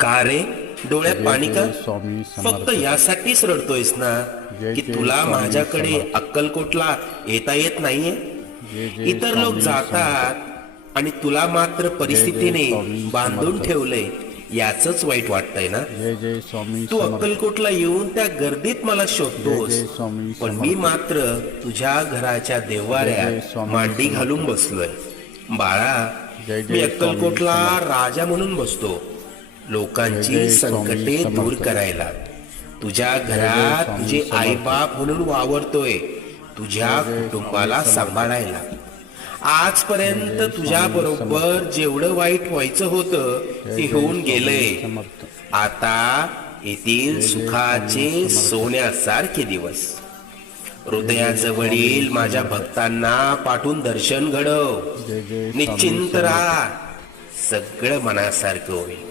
का रे डोळ्यात पाणी का? स्वामी फक्त यासाठीच रडतोयस ना की तुला माझ्याकडे अक्कलकोटला येता येत नाहीये? इतर लोक जातात आणि तुला मात्र परिस्थितीने बांधून ठेवलंय, याच वाईट वाटतंय ना? जय जय स्वामी तू अक्कलकोटला येऊन त्या गर्दीत मला शोधतोस, पण मी मात्र तुझ्या घराच्या देव्हाऱ्यात मांडी घालून बसलोय. बाळा, मी अक्कलकोटला राजा म्हणून बसतो, लोकांची संकटे दूर करायला. तुझ्या घरात तुझे आई बाप म्हणून वावरतोय, तुझ्या कुटुंबाला सांभाळायला. आजपर्यंत तुझ्या बरोबर जेवढं वाईट व्हायचं होतं ते होऊन गेलंय. आता येतील सुखाचे सोन्यासारखे दिवस. हृदयाजवळील माझ्या भक्तांना पाठवून दर्शन घडव. निश्चिंत राहा, सगळं मनासारखं होईल.